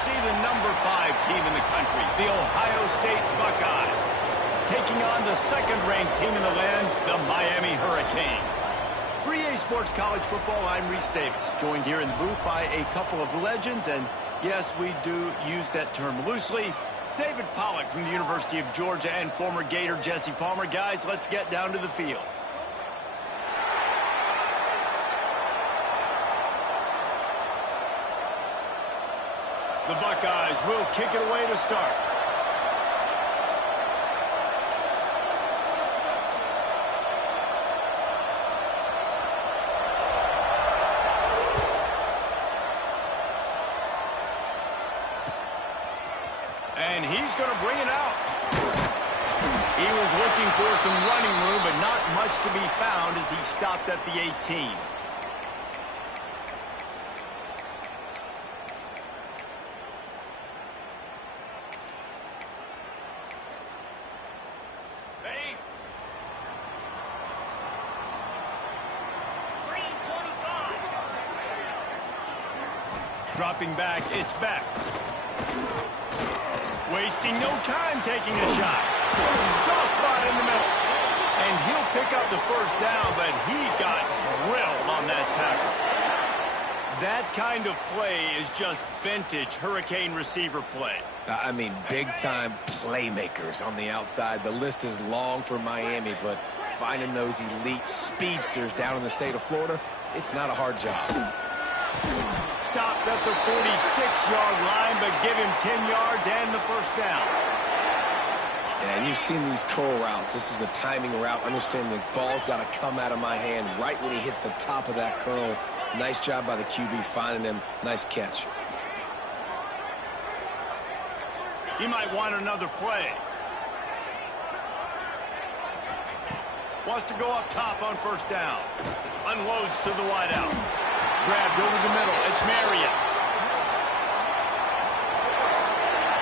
see the #5 team in the country, the Ohio State Buckeyes, taking on the second-ranked team in the land, the Miami Hurricanes. For EA Sports College Football, I'm Reese Davis, joined here in the booth by a couple of legends, and yes, we do use that term loosely. David Pollack from the University of Georgia and former Gator Jesse Palmer. Guys, let's get down to the field. The Buckeyes will kick it away to start. And he's going to bring it out. He was looking for some running room, but not much to be found as he stopped at the 18. Dropping back, it's back. Wasting no time taking a shot. Soft spot in the middle. And he'll pick up the first down, but he got drilled on that tackle. That kind of play is just vintage Hurricane receiver play. I mean, big-time playmakers on the outside. The list is long for Miami, but finding those elite speedsters down in the state of Florida, it's not a hard job. Stopped at the 46-yard line, but give him 10 yards and the first down. Yeah, and you've seen these curl routes. This is a timing route. Understand the ball's got to come out of my hand right when he hits the top of that curl. Nice job by the QB finding him. Nice catch. He might want another play. Wants to go up top on first down. Unloads to the wideout. Grabbed over the middle. It's Marion.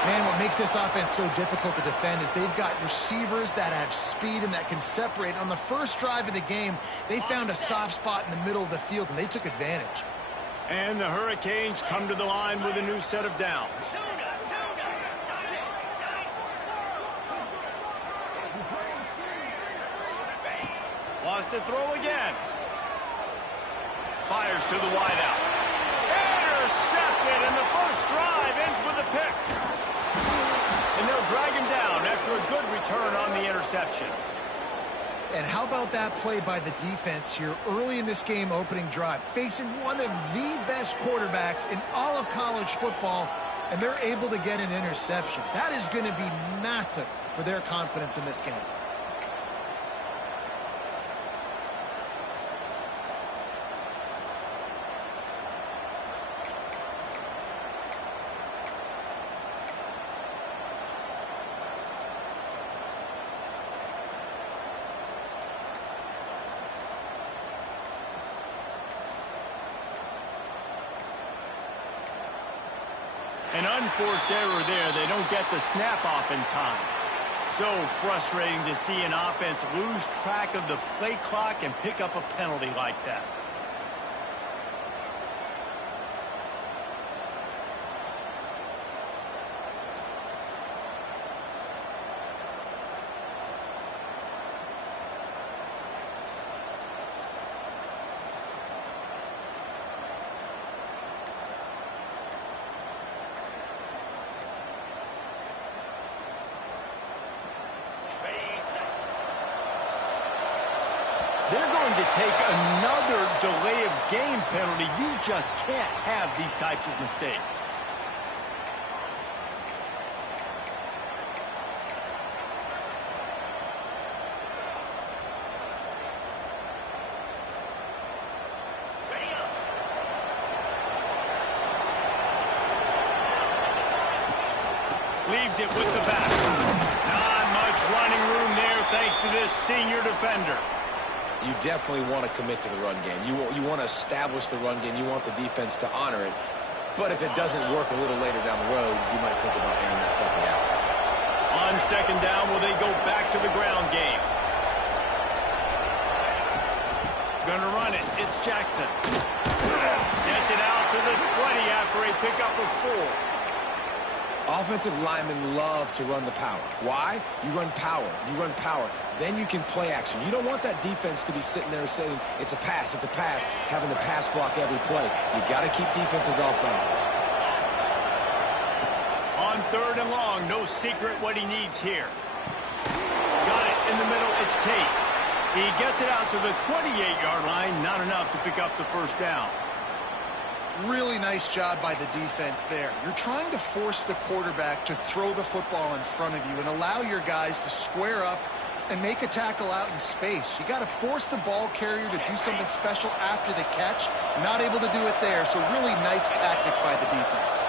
Man, what makes this offense so difficult to defend is they've got receivers that have speed and that can separate. On the first drive of the game, they found a soft spot in the middle of the field, and they took advantage. And the Hurricanes come to the line with a new set of downs. Wants to throw again. Fires to the wideout. Intercepted, and the first drive ends with a pick. And they'll drag him down after a good return on the interception. And how about that play by the defense here early in this game opening drive, facing one of the best quarterbacks in all of college football, and they're able to get an interception. That is going to be massive for their confidence in this game. An unforced error there. They don't get the snap off in time. So frustrating to see an offense lose track of the play clock and pick up a penalty like that. They're going to take another delay of game penalty. You just can't have these types of mistakes. Leaves it with the back. Not much running room there thanks to this senior defender. You definitely want to commit to the run game. You want to establish the run game. You want the defense to honor it. But if it doesn't work a little later down the road, you might think about airing that puppy out. On second down, will they go back to the ground game? Gonna run it. It's Jackson. Gets it out to the 20 after a pickup of 4. Offensive linemen love to run the power. Why? You run power. You run power. Then you can play action. You don't want that defense to be sitting there saying, it's a pass, having to pass block every play. You got to keep defenses off balance. On 3rd and long, no secret what he needs here. Got it in the middle. It's Tate. He gets it out to the 28-yard line. Not enough to pick up the first down. Really nice job by the defense there. You're trying to force the quarterback to throw the football in front of you and allow your guys to square up and make a tackle out in space. You got to force the ball carrier to do something special after the catch. Not able to do it there, so really nice tactic by the defense.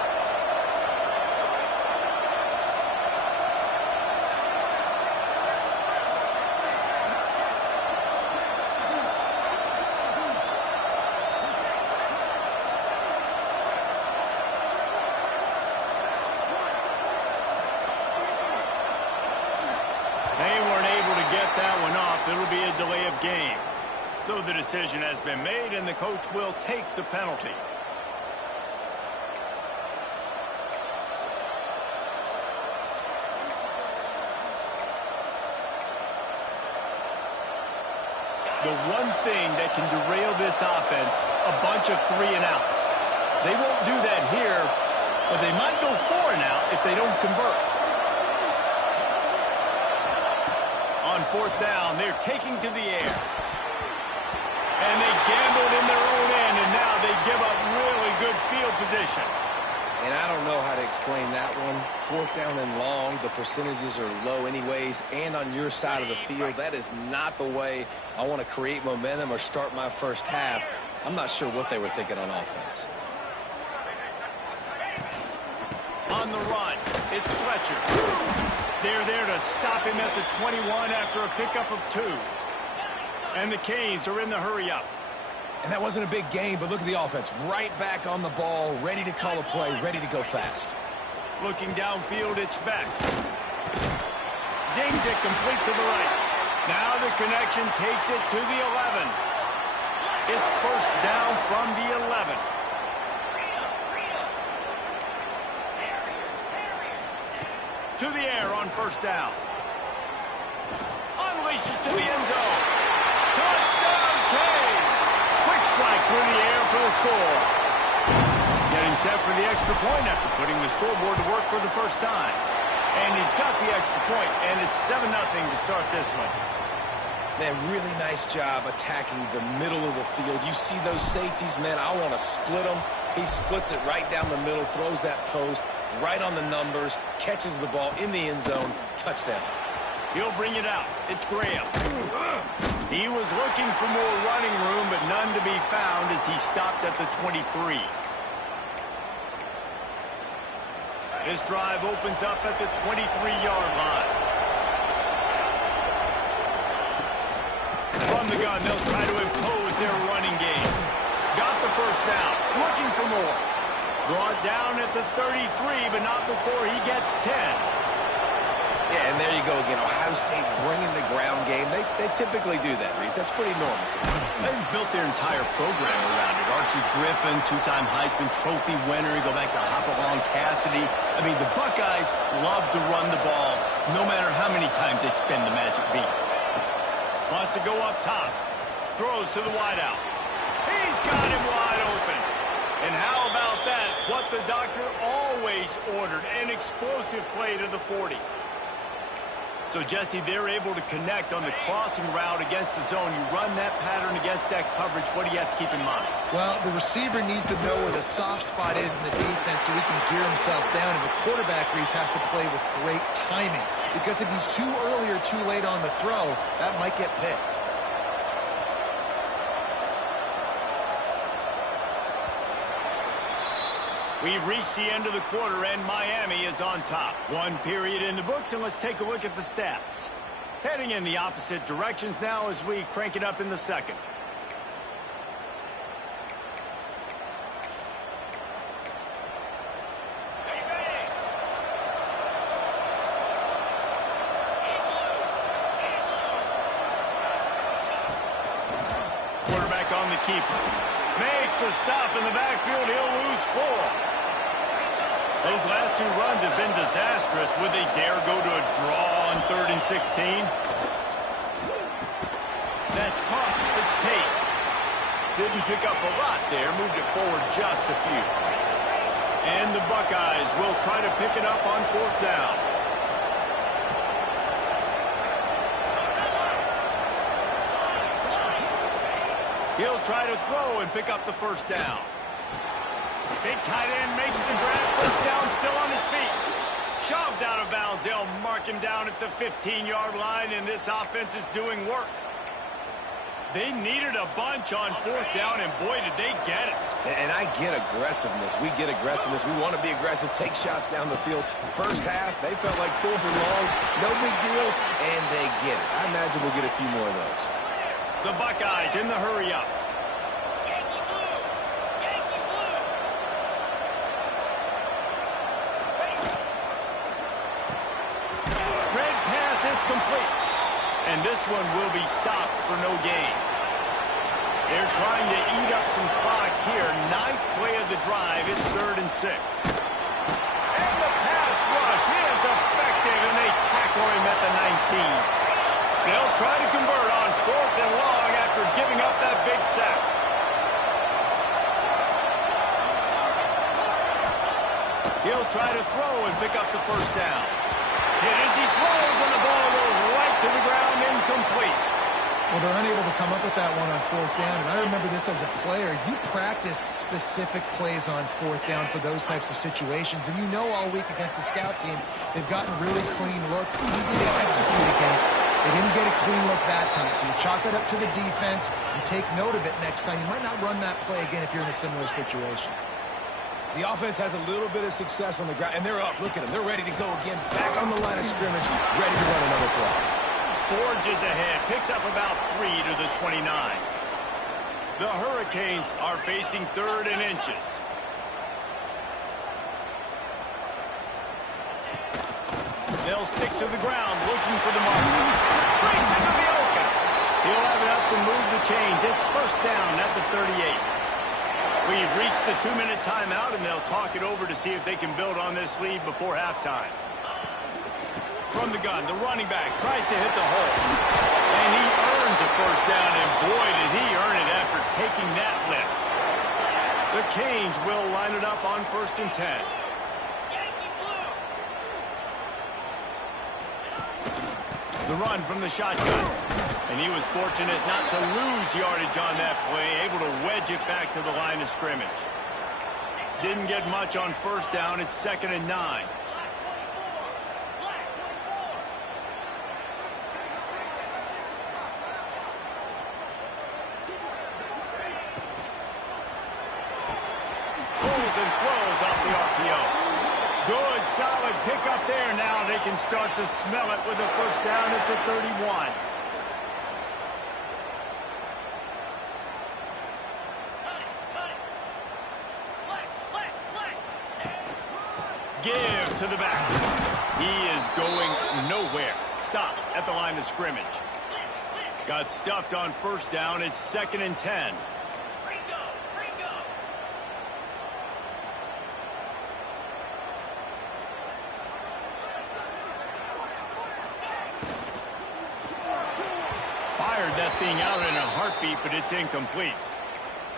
It'll be a delay of game. So the decision has been made, and the coach will take the penalty. The one thing that can derail this offense, a bunch of 3-and-outs. They won't do that here, but they might go 4-and-out if they don't convert. On 4th down, they're taking to the air. And they gambled in their own end, and now they give up really good field position. And I don't know how to explain that one. 4th down and long, the percentages are low anyways, and on your side of the field, that is not the way I want to create momentum or start my first half. I'm not sure what they were thinking on offense. On the run, it's Fletcher. They're there to stop him at the 21 after a pickup of 2. And the Canes are in the hurry-up. And that wasn't a big game, but look at the offense. Right back on the ball, ready to call a play, ready to go fast. Looking downfield, it's Beck. Zings it complete to the right. Now the connection takes it to the 11. It's first down from the 11. To the air on first down. Unleashes to the end zone. Touchdown, Canes! Quick strike through the air for the score. Getting set for the extra point after putting the scoreboard to work for the first time. And he's got the extra point, and it's 7-0 to start this one. Man, really nice job attacking the middle of the field. You see those safeties, man, I want to split them. He splits it right down the middle, throws that post, right on the numbers, catches the ball in the end zone, touchdown. He'll bring it out. It's Graham. He was looking for more running room, but none to be found as he stopped at the 23. This drive opens up at the 23-yard line. From the gun, they'll try to impose their running game. Got the first down. Looking for more. Brought down at the 33, but not before he gets 10. Yeah, and there you go again. Ohio State bringing the ground game. They typically do that, Reese. That's pretty normal for them. They've built their entire program around it. Archie Griffin, 2-time Heisman Trophy winner. You go back to Hopalong Cassidy. I mean, the Buckeyes love to run the ball, no matter how many times they spin the magic beat. Wants to go up top. Throws to the wideout. He's got him wide open. And how about that? What the doctor always ordered, an explosive play to the 40. So, Jesse, they're able to connect on the crossing route against the zone. You run that pattern against that coverage. What do you have to keep in mind? Well, the receiver needs to know where the soft spot is in the defense so he can gear himself down. And the quarterback, Reese, has to play with great timing. Because if he's too early or too late on the throw, that might get picked. We've reached the end of the quarter, and Miami is on top. One period in the books, and let's take a look at the stats. Heading in the opposite directions now as we crank it up in the second. Quarterback on the keeper. Makes a stop in the backfield. He'll lose 4. Those last two runs have been disastrous. Would they dare go to a draw on 3rd and 16? That's caught. It's Tate. Didn't pick up a lot there. Moved it forward just a few. And the Buckeyes will try to pick it up on 4th down. He'll try to throw and pick up the 1st down. Big tight end makes the grab. 1st down, still on his feet. Shoved out of bounds. They'll mark him down at the 15-yard line, and this offense is doing work. They needed a bunch on 4th down, and boy, did they get it. And I get aggressiveness. We get aggressiveness. We want to be aggressive, take shots down the field. First half, they felt like 4th and long. No big deal, and they get it. I imagine we'll get a few more of those. The Buckeyes in the hurry-up. Red pass, it's complete. And this one will be stopped for no gain. They're trying to eat up some clock here. 9th play of the drive. It's 3rd and 6. And the pass rush is effective, and they tackle him at the 19. They'll try to convert on 4th and long after giving up that big sack. He'll try to throw and pick up the 1st down. Hit as he throws, and the ball goes right to the ground, incomplete. Well, they're unable to come up with that one on 4th down, and I remember this as a player. You practice specific plays on 4th down for those types of situations, and you know all week against the scout team, they've gotten really clean looks, easy to execute against. They didn't get a clean look that time, so you chalk it up to the defense and take note of it next time. You might not run that play again if you're in a similar situation. The offense has a little bit of success on the ground, and they're up. Look at them. They're ready to go again. Back on the line of scrimmage, ready to run another play. Forges ahead, picks up about 3 to the 29. The Hurricanes are facing 3rd and inches. They'll stick to the ground, looking for the mark. Brings it to the open. He'll have enough to move the chains. It's 1st down at the 38. We've reached the 2-minute timeout, and they'll talk it over to see if they can build on this lead before halftime. From the gun, the running back tries to hit the hole. And he earns a 1st down, and boy, did he earn it after taking that lift. The Canes will line it up on 1st and 10. The run from the shotgun. And he was fortunate not to lose yardage on that play, able to wedge it back to the line of scrimmage. Didn't get much on 1st down. It's 2nd and 9. Pulls and throws off the RPO. Good, solid pickup there. Now they can start to smell it with a 1st down at the 31. Give to the back. He is going nowhere. Stop at the line of scrimmage. Got stuffed on 1st down. It's 2nd and 10. Fired that thing out in a heartbeat, but it's incomplete.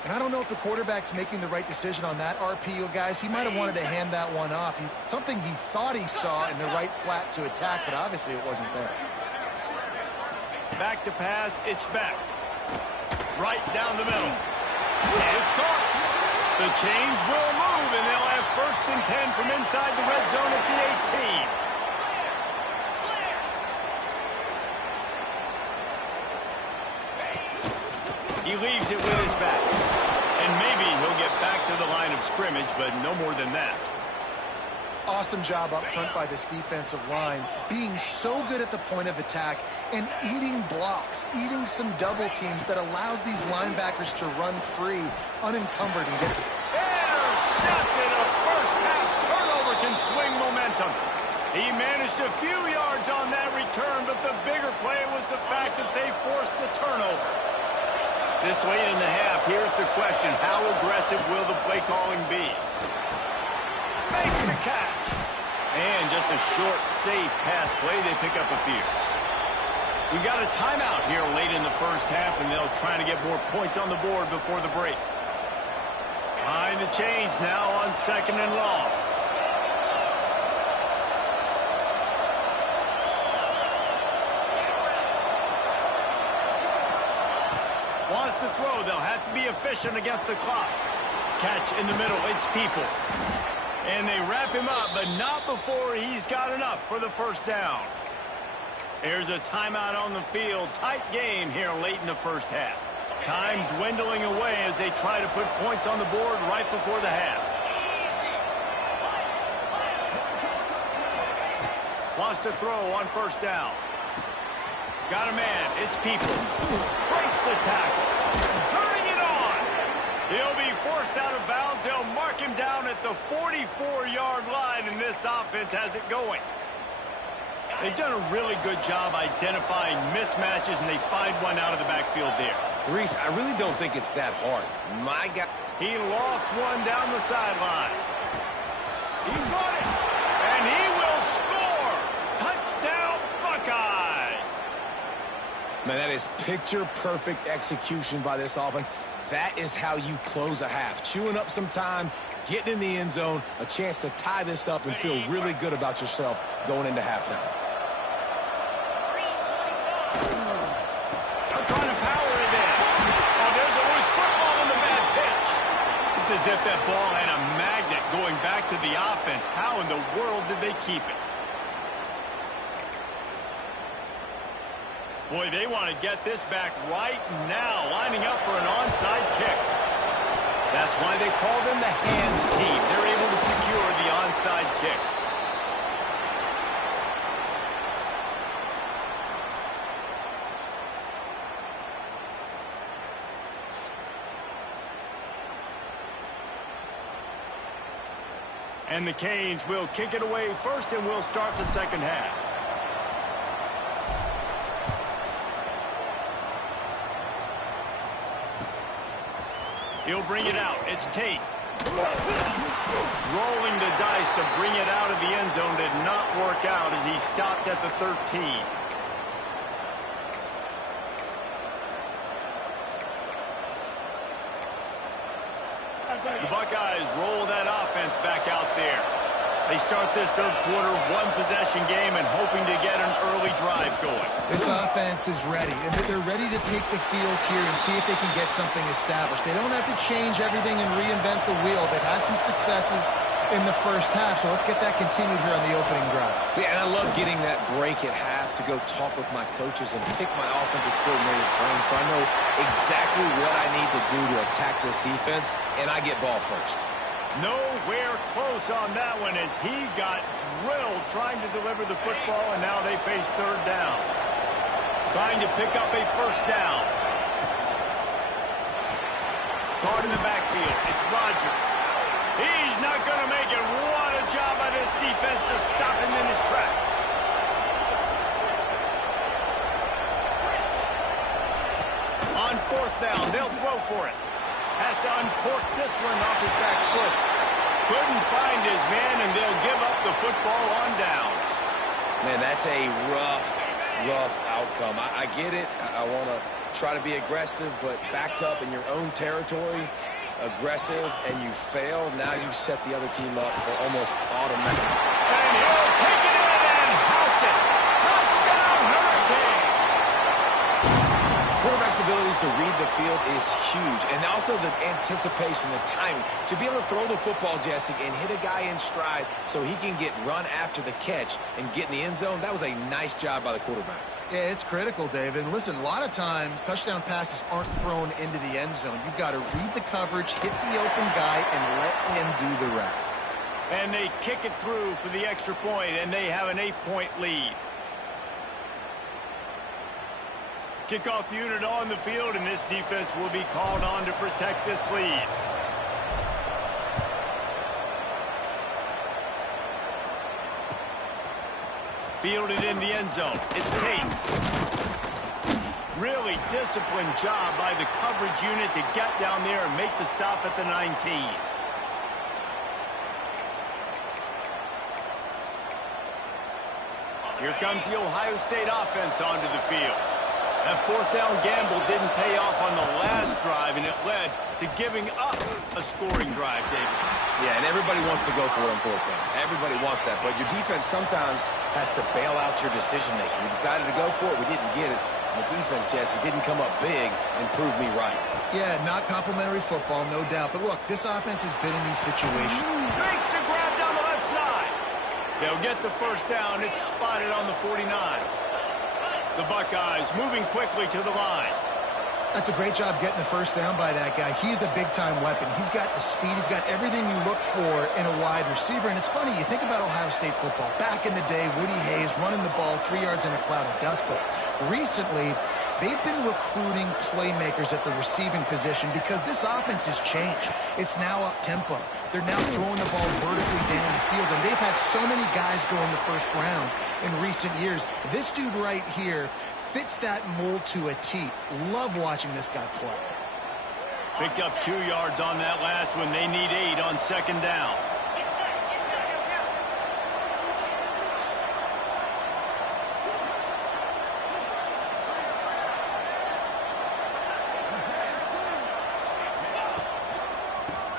And I don't know if the quarterback's making the right decision on that RPO, guys. He might have wanted to hand that one off. Something he thought he saw in the right flat to attack, but obviously it wasn't there. Back to pass, it's back. Right down the middle. And it's caught. The chains will move, and they'll have 1st and 10 from inside the red zone at the 18. He leaves it with his back. And maybe he'll get back to the line of scrimmage, but no more than that. Awesome job up front by this defensive line, being so good at the point of attack and eating blocks, eating some double teams that allows these linebackers to run free, unencumbered, and get to... Intercepted! A first-half turnover can swing momentum. He managed a few yards on that return, but the bigger play was the fact that they forced the turnover. This late in the half, here's the question. How aggressive will the play calling be? Makes the catch. And just a short, safe pass play. They pick up a few. We got a timeout here late in the first half, and they'll try to get more points on the board before the break. Behind the chains now on 2nd and long. Wants to throw. They'll have to be efficient against the clock. Catch in the middle. It's Peoples. And they wrap him up, but not before he's got enough for the first down. Here's a timeout on the field. Tight game here late in the first half. Time dwindling away as they try to put points on the board right before the half. Wants to throw on first down. Got a man. It's Peoples. Breaks the tackle. Turning it on. He'll be forced out of bounds. They'll mark him down at the 44-yard line, and this offense has it going. They've done a really good job identifying mismatches, and they find one out of the backfield there. Reese, I really don't think it's that hard. My God. He lost one down the sideline. He got it, and he will score. Touchdown, Buckeyes. Man, that is picture-perfect execution by this offense. That is how you close a half. Chewing up some time, getting in the end zone, a chance to tie this up and feel really good about yourself going into halftime. They're trying to power it in. Oh, there's a loose football in the bad pitch. It's as if that ball had a magnet going back to the offense. How in the world did they keep it? Boy, they want to get this back right now, lining up for an onside kick. That's why they call them the hands team. They're able to secure the onside kick. And the Canes will kick it away first, and we'll start the second half. He'll bring it out. It's Tate. Rolling the dice to bring it out of the end zone did not work out as he stopped at the 13. The Buckeyes roll that offense back out there. They start this third quarter one-possession game and hoping to get an early drive going. This offense is ready, and they're ready to take the field here and see if they can get something established. They don't have to change everything and reinvent the wheel. They've had some successes in the first half, so let's get that continued here on the opening drive. Yeah, and I love getting that break at half to go talk with my coaches and pick my offensive coordinator's brain so I know exactly what I need to do to attack this defense, and I get ball first. Nowhere close on that one as he got drilled trying to deliver the football, and now they face third down. Trying to pick up a first down. Guard in the backfield. It's Rodgers. He's not going to make it. What a job by this defense to stop him in his tracks. On fourth down, they'll throw for it. Has to uncork this one off his back foot. Couldn't find his man, and they'll give up the football on downs. Man, that's a rough outcome. I get it. I want to try to be aggressive, but backed up in your own territory, aggressive, and you fail. Now you've set the other team up for almost automatic. And he'll take it in and house it. Touchdown, Hurricane! Quarterback's abilities to read the field is huge, and also the anticipation, the timing. To be able to throw the football, Jesse, and hit a guy in stride so he can get run after the catch and get in the end zone, that was a nice job by the quarterback. Yeah, it's critical, David. And listen, a lot of times touchdown passes aren't thrown into the end zone. You've got to read the coverage, hit the open guy, and let him do the rest. And they kick it through for the extra point, and they have an 8-point lead. Kickoff unit on the field, and this defense will be called on to protect this lead. Fielded in the end zone. It's Tate. Really disciplined job by the coverage unit to get down there and make the stop at the 19. Here comes the Ohio State offense onto the field. That fourth down gamble didn't pay off on the last drive, and it led to giving up a scoring drive, David. Yeah, and everybody wants to go for it on fourth down. Everybody wants that, but your defense sometimes has to bail out your decision-making. We decided to go for it. We didn't get it. The defense, Jesse, didn't come up big and prove me right. Yeah, not complimentary football, no doubt. But look, this offense has been in these situations. Makes the grab down the left side. They'll get the first down. It's spotted on the 49. The Buckeyes moving quickly to the line. That's a great job getting the first down by that guy. He's a big-time weapon. He's got the speed. He's got everything you look for in a wide receiver. And it's funny, you think about Ohio State football. Back in the day, Woody Hayes running the ball 3 yards in a cloud of dust. But recently, they've been recruiting playmakers at the receiving position because this offense has changed. It's now up-tempo. They're now throwing the ball vertically down the field, and they've had so many guys go in the first round in recent years. This dude right here fits that mold to a T. Love watching this guy play. Picked up 2 yards on that last one. They need 8 on second down.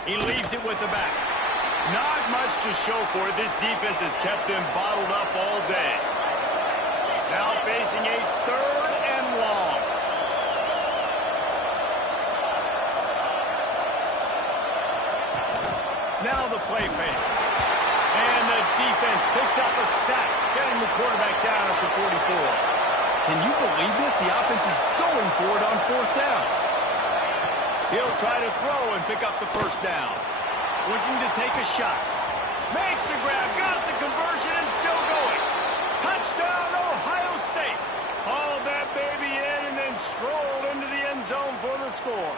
He leaves it with the back. Not much to show for it. This defense has kept them bottled up all day. Now facing a 3rd and long. Now the play fake. And the defense picks up a sack, getting the quarterback down at the 44. Can you believe this? The offense is going for it on 4th down. He'll try to throw and pick up the first down. Looking to take a shot. Makes the grab, got the conversion, and still going. Touchdown, Ohio State. Hauled that baby in and then strolled into the end zone for the score.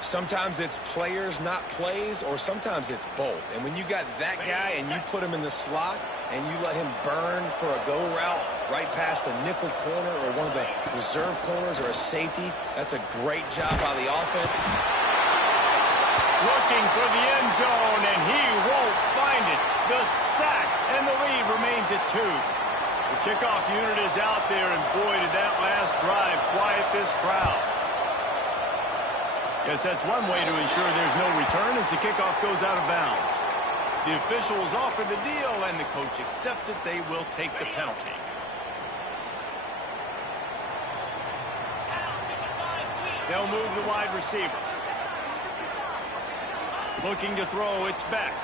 Sometimes it's players, not plays, or sometimes it's both. And when you got that guy and you put him in the slot and you let him burn for a go route right past a nickel corner or one of the reserve corners or a safety, that's a great job by the offense. Looking for the end zone, and he won't find it. The sack, and the lead remains at 2. The kickoff unit is out there, and boy, did that last drive quiet this crowd. Guess that's one way to ensure there's no return as the kickoff goes out of bounds. The officials offer the deal, and the coach accepts it. They will take the penalty. They'll move the wide receiver. Looking to throw, it's back.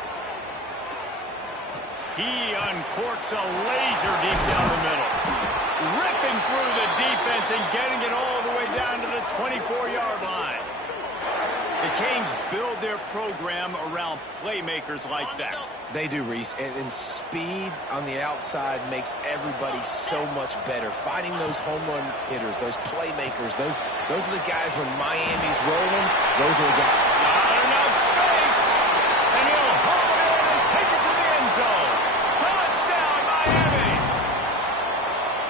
He uncorks a laser deep down the middle. Ripping through the defense and getting it all the way down to the 24-yard line. The Canes build their program around playmakers like that. They do, Reese, and speed on the outside makes everybody so much better. Finding those home run hitters, those playmakers, those are the guys when Miami's rolling, those are the guys. Not enough space, and he'll haul it in and take it to the end zone. Touchdown, Miami!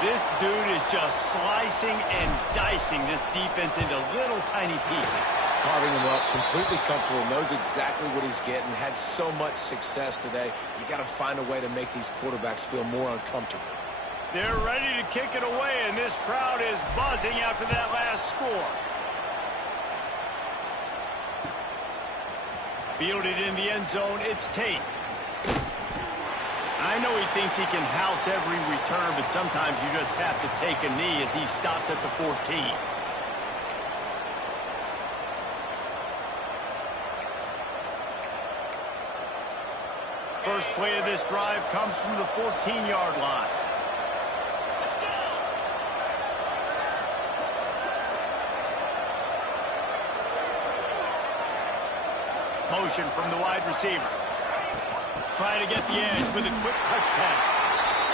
This dude is just slicing and dicing this defense into little tiny pieces. Carving him up, completely comfortable, knows exactly what he's getting, had so much success today. You got to find a way to make these quarterbacks feel more uncomfortable. They're ready to kick it away, and this crowd is buzzing after that last score. Fielded in the end zone, it's Tate. I know he thinks he can house every return, but sometimes you just have to take a knee as he stopped at the 14. First play of this drive comes from the 14-yard line. Motion from the wide receiver. Trying to get the edge with a quick touch pass.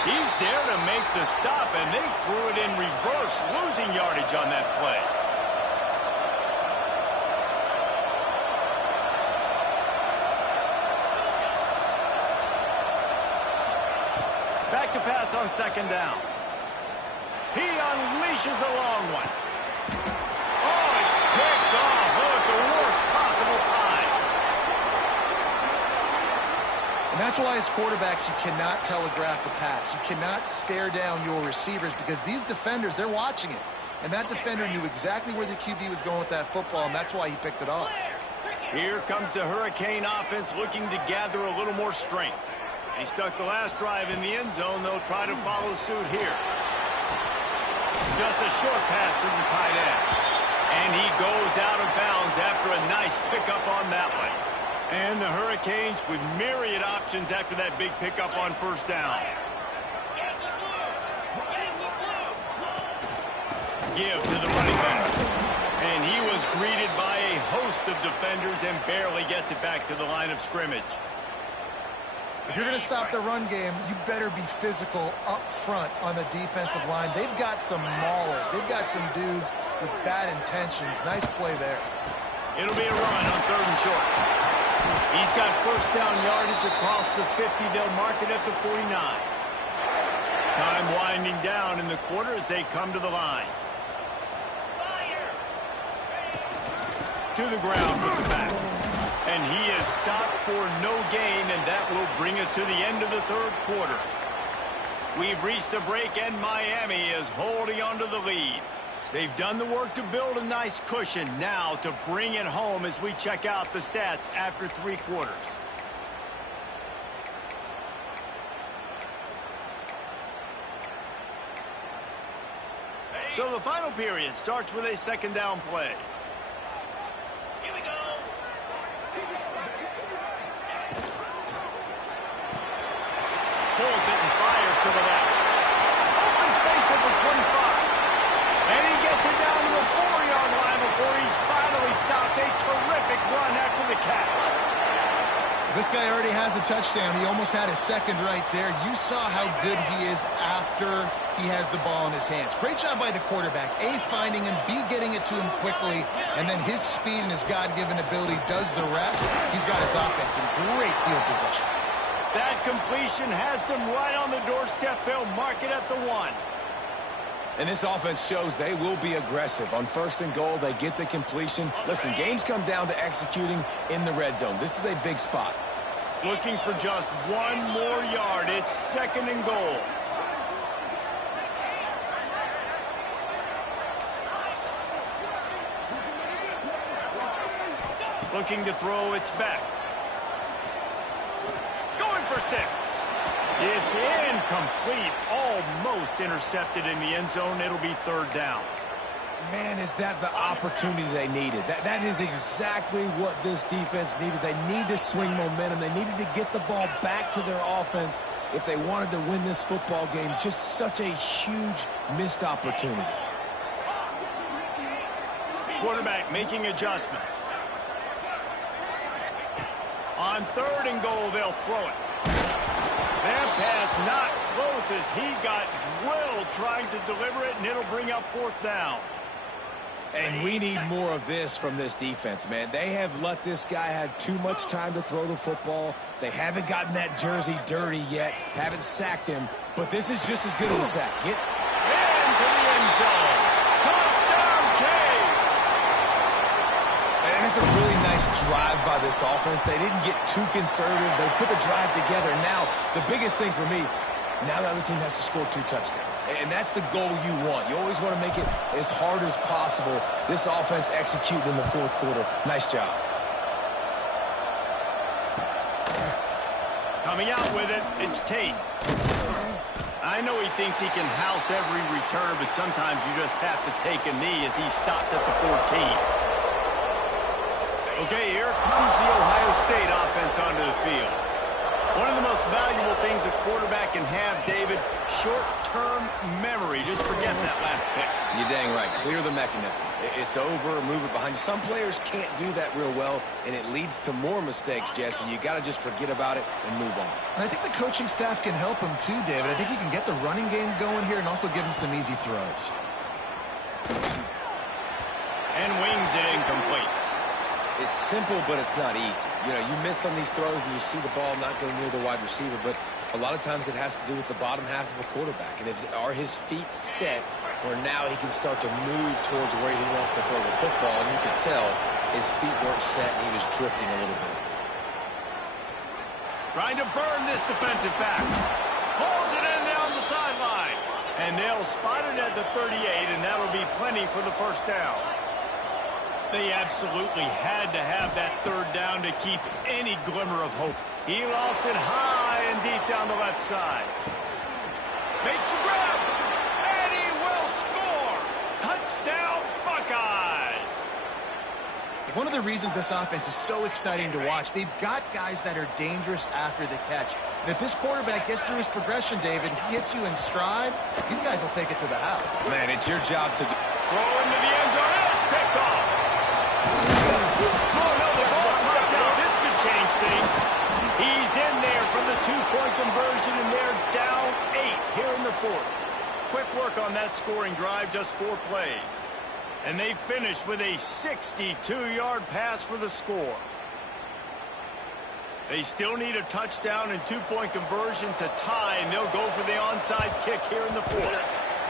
He's there to make the stop, and they threw it in reverse, losing yardage on that play. Back to pass on second down. He unleashes a long one. Oh, it's picked off. Oh, at the worst possible time. And that's why as quarterbacks, you cannot telegraph the pass. You cannot stare down your receivers because these defenders, they're watching it. And that defender knew exactly where the QB was going with that football, and that's why he picked it off. Here comes the Hurricane offense looking to gather a little more strength. They stuck the last drive in the end zone. They'll try to follow suit here. Just a short pass to the tight end. And he goes out of bounds after a nice pickup on that one. And the Hurricanes with myriad options after that big pickup on first down. Give to the running back. And he was greeted by a host of defenders and barely gets it back to the line of scrimmage. If you're going to stop the run game, you better be physical up front on the defensive line. They've got some maulers. They've got some dudes with bad intentions. Nice play there. It'll be a run on 3rd and short. He's got first down yardage across the 50. They'll mark it at the 49. Time winding down in the quarter as they come to the line. To the ground with the back. And he is stopped for no gain, and that will bring us to the end of the 3rd quarter. We've reached a break, and Miami is holding on to the lead. They've done the work to build a nice cushion. Now to bring it home as we check out the stats after 3 quarters. So the final period starts with a 2nd down play. Pulls it and fires to the left. Open space at the 25. And he gets it down to the 4-yard line before he's finally stopped. A terrific run after the catch. This guy already has a touchdown. He almost had his 2nd right there. You saw how good he is after he has the ball in his hands. Great job by the quarterback. A, finding him, B, getting it to him quickly, and then his speed and his God-given ability does the rest. He's got his offense in great field position. That completion has them right on the doorstep. They'll mark it at the 1. And this offense shows they will be aggressive. On 1st and goal, they get the completion. Listen, games come down to executing in the red zone. This is a big spot. Looking for just 1 more yard. It's 2nd and goal. Looking to throw, it's back. Going for 6. It's incomplete. Almost intercepted in the end zone. It'll be 3rd down. Man, is that the opportunity they needed. That is exactly what this defense needed. They need to swing momentum. They needed to get the ball back to their offense if they wanted to win this football game. Just such a huge missed opportunity. Quarterback making adjustments. On 3rd and goal, they'll throw it. That pass not close as he got drilled trying to deliver it, and it'll bring up 4th down. And we need more of this from this defense, man. They have let this guy have too much time to throw the football. They haven't gotten that jersey dirty yet, haven't sacked him, but this is just as good as a sack. Get into the end zone. Touchdown, Canes! And it's a really nice drive by this offense. They didn't get too conservative. They put the drive together. Now, the biggest thing for me, now the other team has to score 2 touchdowns. And that's the goal you want. You always want to make it as hard as possible. This offense executed in the 4th quarter. Nice job. Coming out with it, it's Tate. I know he thinks he can house every return, but sometimes you just have to take a knee as he stopped at the 14. Okay, here comes the Ohio State offense onto the field. One of the most valuable things a quarterback can have, David, short-term memory. Just forget that last pick. You're dang right. Clear the mechanism. It's over, move it behind you. Some players can't do that real well, and it leads to more mistakes, Jesse. You got to just forget about it and move on. And I think the coaching staff can help him too, David. I think you can get the running game going here and also give him some easy throws. And wings it incomplete. It's simple, but it's not easy. You know, you miss on these throws and you see the ball not go near the wide receiver, but a lot of times it has to do with the bottom half of a quarterback. And are his feet set where now he can start to move towards where he wants to throw the football? And you can tell his feet weren't set and he was drifting a little bit. Trying to burn this defensive back. Pulls it in down the sideline. And they'll spot it at the 38, and that'll be plenty for the first down. They absolutely had to have that third down to keep any glimmer of hope. He lost it high and deep down the left side. Makes the grab, and he will score. Touchdown, Buckeyes. One of the reasons this offense is so exciting to watch, they've got guys that are dangerous after the catch. And if this quarterback gets through his progression, David, he hits you in stride, these guys will take it to the house. Man, it's your job to throw into the end zone, and it's picked off. Oh, no, the ball popped out. This could change things. He's in there from the two-point conversion, and they're down 8 here in the fourth. Quick work on that scoring drive, just 4 plays. And they finish with a 62-yard pass for the score. They still need a touchdown and two-point conversion to tie, and they'll go for the onside kick here in the fourth.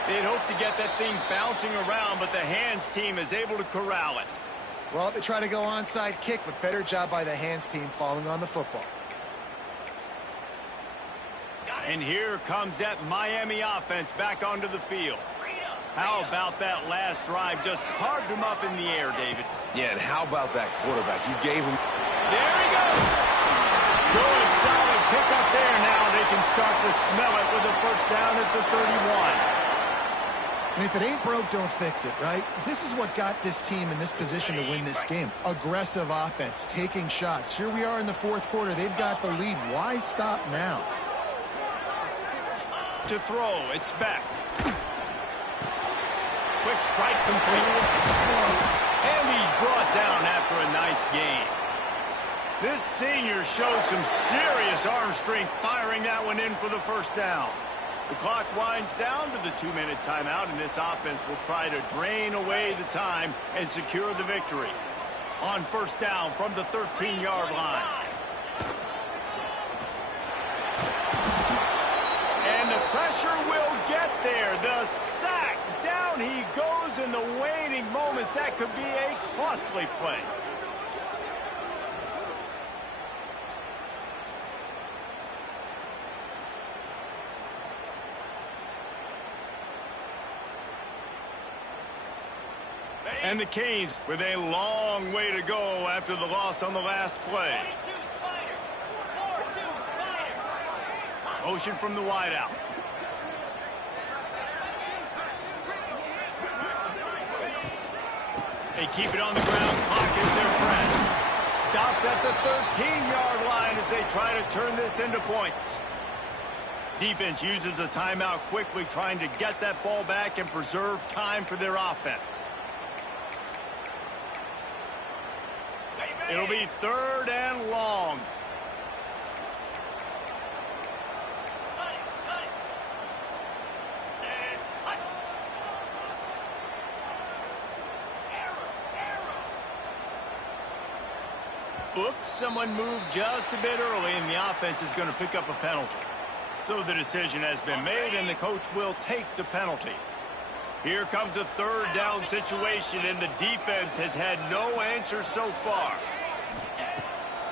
They'd hope to get that thing bouncing around, but the hands team is able to corral it. Well, they try to go onside kick, but better job by the hands team falling on the football. And here comes that Miami offense back onto the field. How about that last drive? Just carved him up in the air, David. Yeah, and how about that quarterback? You gave him... There he goes! Good, solid pickup there now. They can start to smell it with a first down at the 31. And if it ain't broke, don't fix it, right? This is what got this team in this position to win this game. Aggressive offense, taking shots. Here we are in the fourth quarter. They've got the lead. Why stop now? To throw, it's back. Quick strike complete. And he's brought down after a nice gain. This senior shows some serious arm strength firing that one in for the first down. The clock winds down to the 2-minute timeout, and this offense will try to drain away the time and secure the victory. On first down from the 13-yard line. And the pressure will get there. The sack. Down he goes in the waning moments. That could be a costly play. And the Canes with a long way to go after the loss on the last play. Motion from the wideout. They keep it on the ground. Clock is their friend. Stopped at the 13-yard line as they try to turn this into points. Defense uses a timeout quickly, trying to get that ball back and preserve time for their offense. It'll be third and long. Oops, someone moved just a bit early, and the offense is going to pick up a penalty. So the decision has been made, and the coach will take the penalty. Here comes a third down situation, and the defense has had no answer so far.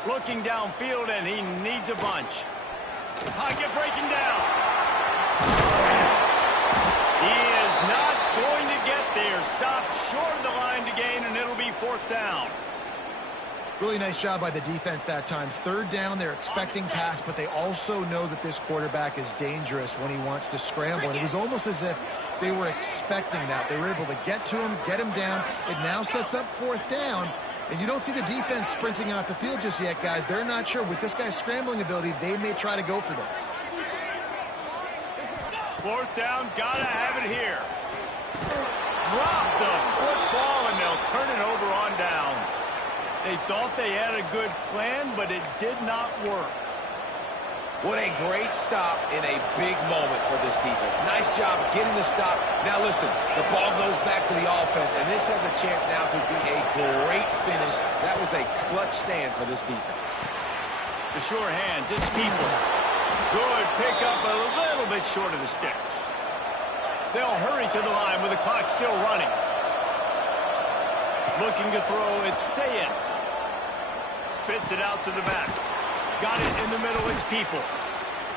Looking downfield, and he needs a bunch. Pocket breaking down. He is not going to get there. Stopped short of the line to gain, and it'll be fourth down. Really nice job by the defense that time. Third down, they're expecting pass, but they also know that this quarterback is dangerous when he wants to scramble. And it was almost as if they were expecting that. They were able to get to him, get him down. It now sets up fourth down. And you don't see the defense sprinting off the field just yet, guys. They're not sure. With this guy's scrambling ability, they may try to go for this. Fourth down, gotta have it here. Drop the football, and they'll turn it over on downs. They thought they had a good plan, but it did not work. What a great stop in a big moment for this defense. Nice job getting the stop. Now listen, the ball goes back to the offense, and this has a chance now to be a great finish. That was a clutch stand for this defense. The sure hands, it's Peoples. Good pickup, a little bit short of the sticks. They'll hurry to the line with the clock still running. Looking to throw, it's Sayin. Spits it out to the back. Got it in the middle. It's Peoples.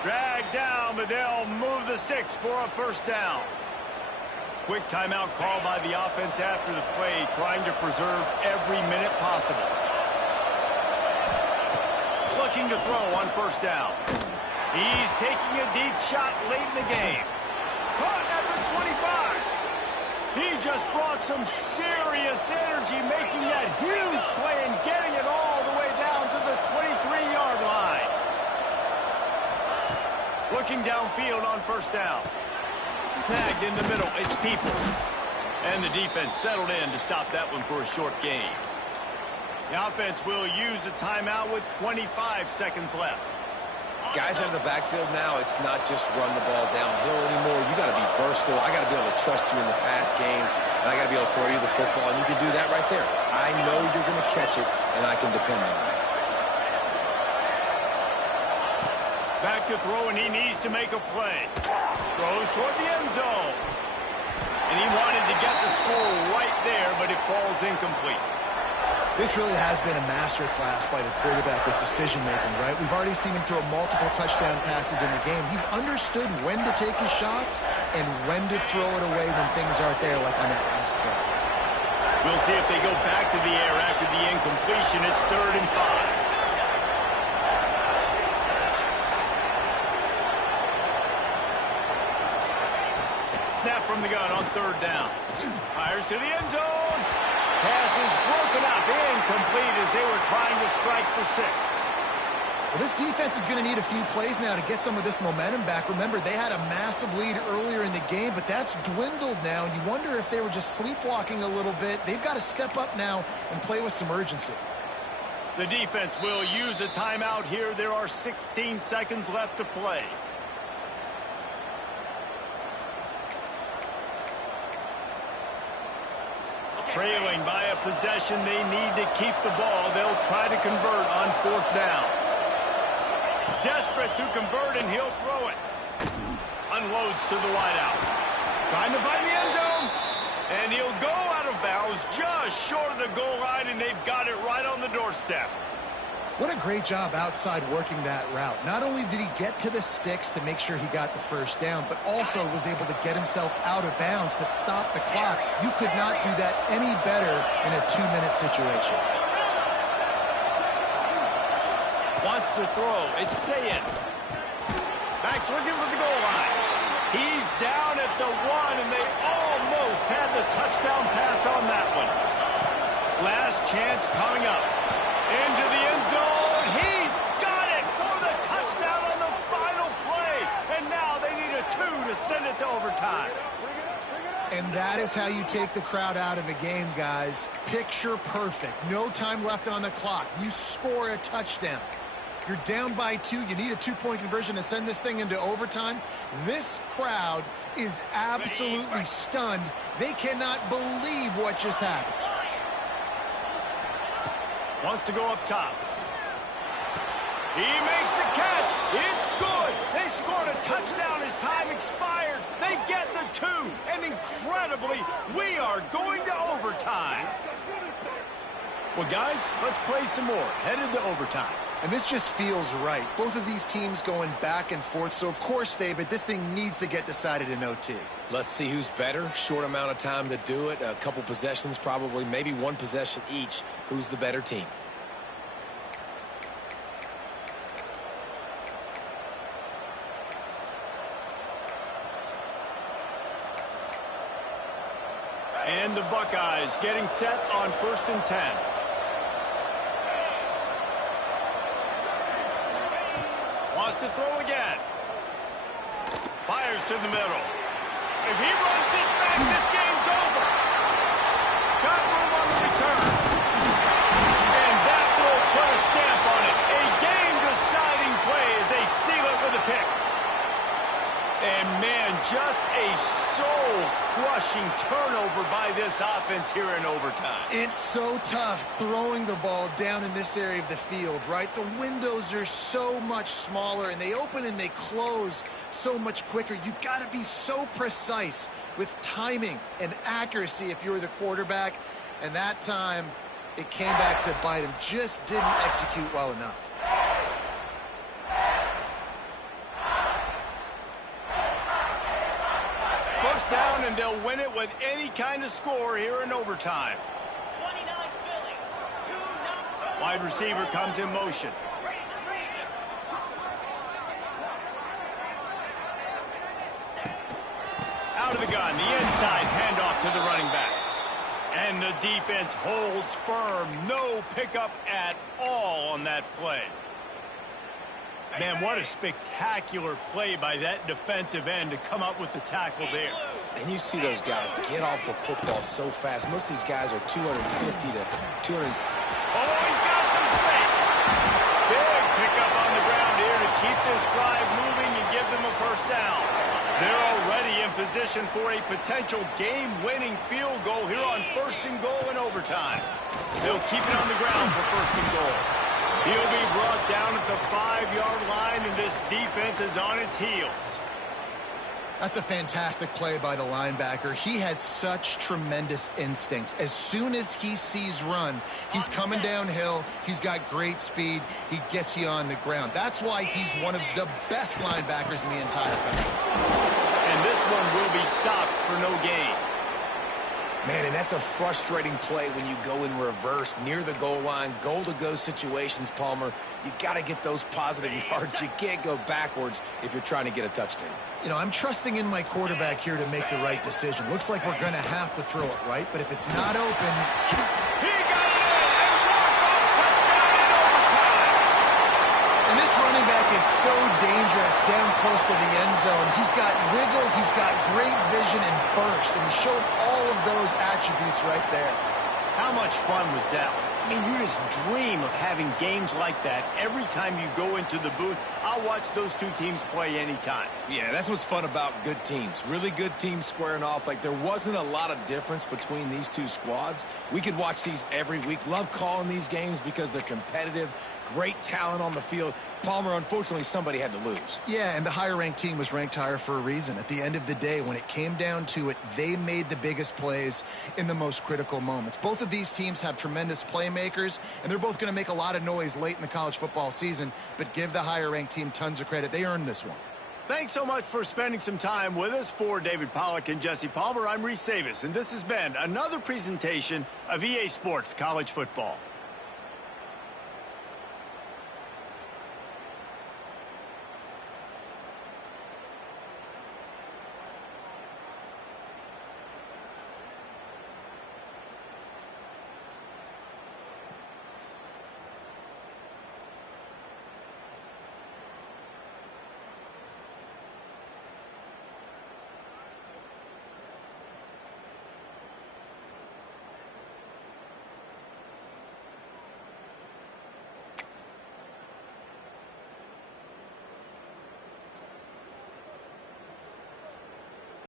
Dragged down, but they'll move the sticks for a first down. Quick timeout call by the offense after the play, trying to preserve every minute possible. Looking to throw on first down. He's taking a deep shot late in the game. Caught at the 25. He just brought some serious energy, making that huge play and getting it all the way down to the 23-yard line. Looking downfield on first down. Snagged in the middle. It's Peoples. And the defense settled in to stop that one for a short gain. The offense will use a timeout with 25 seconds left. Guys out of the backfield now, it's not just run the ball downhill anymore. You got to be versatile. I got to be able to trust you in the pass game, and I got to be able to throw you the football, and you can do that right there. I know you're going to catch it, and I can depend on it. Back to throw, and he needs to make a play. Throws toward the end zone. And he wanted to get the score right there, but it falls incomplete. This really has been a masterclass by the quarterback with decision-making, right? We've already seen him throw multiple touchdown passes in the game. He's understood when to take his shots and when to throw it away when things aren't there, like on that last play. We'll see if they go back to the air after the incompletion. It's 3rd and 5. Snap from the gun on 3rd down. Fires to the end zone. Pass is broken up, incomplete as they were trying to strike for 6. Well, this defense is going to need a few plays now to get some of this momentum back. Remember, they had a massive lead earlier in the game, but that's dwindled now. And you wonder if they were just sleepwalking a little bit. They've got to step up now and play with some urgency. The defense will use a timeout here. There are 16 seconds left to play. Trailing by a possession, they need to keep the ball. They'll try to convert on 4th down. Desperate to convert, and he'll throw it. Unloads to the wideout. Trying to find the end zone. And he'll go out of bounds just short of the goal line, and they've got it right on the doorstep. What a great job outside working that route. Not only did he get to the sticks to make sure he got the first down, but also was able to get himself out of bounds to stop the clock. You could not do that any better in a 2-minute situation. Wants to throw. It's Sayin. Backs looking for the goal line. He's down at the 1, and they almost had the touchdown pass on that one. Last chance coming up. Into the end zone. He's got it for the touchdown on the final play. And now they need a 2 to send it to overtime. And that is how you take the crowd out of a game, guys. Picture perfect. No time left on the clock. You score a touchdown. You're down by 2. You need a 2-point conversion to send this thing into overtime. This crowd is absolutely stunned. They cannot believe what just happened. Wants to go up top. He makes the catch. It's good. They scored a touchdown as time expired. They get the 2. And incredibly, we are going to overtime. Well, guys, let's play some more. Headed to overtime. And this just feels right. Both of these teams going back and forth. So, of course, David, this thing needs to get decided in OT. Let's see who's better. Short amount of time to do it. A couple possessions, probably, maybe 1 possession each. Who's the better team? And the Buckeyes getting set on 1st and 10. Wants to throw again. Fires to the middle. If he runs this back, this game's over. Got room on the return. And that will put a stamp on it. A game-deciding play as they seal it with a pick. And, man, just a soul-crushing turnover by this offense here in overtime. It's so tough throwing the ball down in this area of the field, right? The windows are so much smaller, and they open and they close so much quicker. You've got to be so precise with timing and accuracy if you're the quarterback. And that time, it came back to bite him. Just didn't execute well enough. and they'll win it with any kind of score here in overtime. Wide receiver comes in motion. Out of the gun, the inside handoff to the running back. And the defense holds firm. No pickup at all on that play. Man, what a spectacular play by that defensive end to come up with the tackle there. And you see those guys get off the football so fast. Most of these guys are 250 to 200. Oh, he's got some space. Big pickup on the ground here to keep this drive moving and give them a first down. They're already in position for a potential game-winning field goal here on 1st and goal in overtime. They'll keep it on the ground for 1st and goal. He'll be brought down at the 5-yard line, and this defense is on its heels. That's a fantastic play by the linebacker. He has such tremendous instincts. As soon as he sees run, he's coming downhill. He's got great speed. He gets you on the ground. That's why he's one of the best linebackers in the entire country. And this one will be stopped for no gain. Man, and that's a frustrating play when you go in reverse near the goal line, goal-to-go situations, Palmer. You got to get those positive yards. You can't go backwards if you're trying to get a touchdown. You know, I'm trusting in my quarterback here to make the right decision. Looks like we're going to have to throw it, right? But if it's not open... He got it in! A walk-off touchdown in overtime! And this running back is so dangerous down close to the end zone. He's got wiggle, he's got great vision and burst, and he showed all of those attributes right there. How much fun was that? I mean, you just dream of having games like that every time you go into the booth. I'll watch those two teams play anytime. Yeah, that's what's fun about good teams. Really good teams squaring off. Like, there wasn't a lot of difference between these two squads. We could watch these every week. Love calling these games because they're competitive. Great talent on the field. Palmer, unfortunately, somebody had to lose. Yeah, and the higher-ranked team was ranked higher for a reason. At the end of the day, when it came down to it, they made the biggest plays in the most critical moments. Both of these teams have tremendous playmakers, and they're both going to make a lot of noise late in the college football season, but give the higher-ranked team tons of credit. They earned this one. Thanks so much for spending some time with us. For David Pollack and Jesse Palmer, I'm Reese Davis, and this has been another presentation of EA Sports College Football.